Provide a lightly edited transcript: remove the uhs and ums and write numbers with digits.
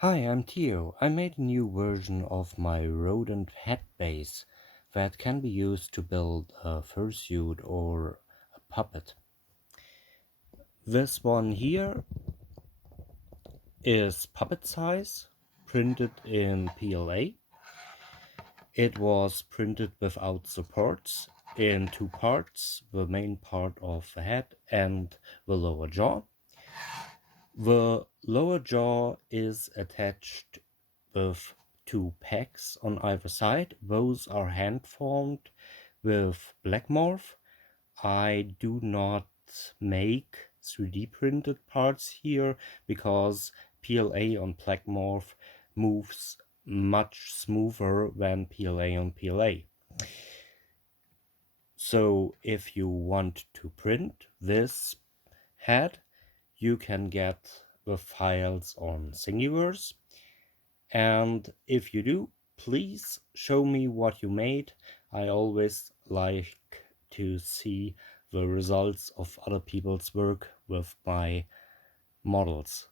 Hi, I'm Theo. I made a new version of my rodent headbase that can be used to build a fursuit or a puppet. This one here is puppet size, printed in PLA. It was printed without supports in two parts, the main part of the head and the lower jaw. The lower jaw is attached with two pegs on either side. Those are hand formed with black morph. I do not make 3D printed parts here because PLA on black morph moves much smoother than PLA on PLA. So if you want to print this head, you can get the files on Thingiverse. And if you do, please show me what you made. I always like to see the results of other people's work with my models.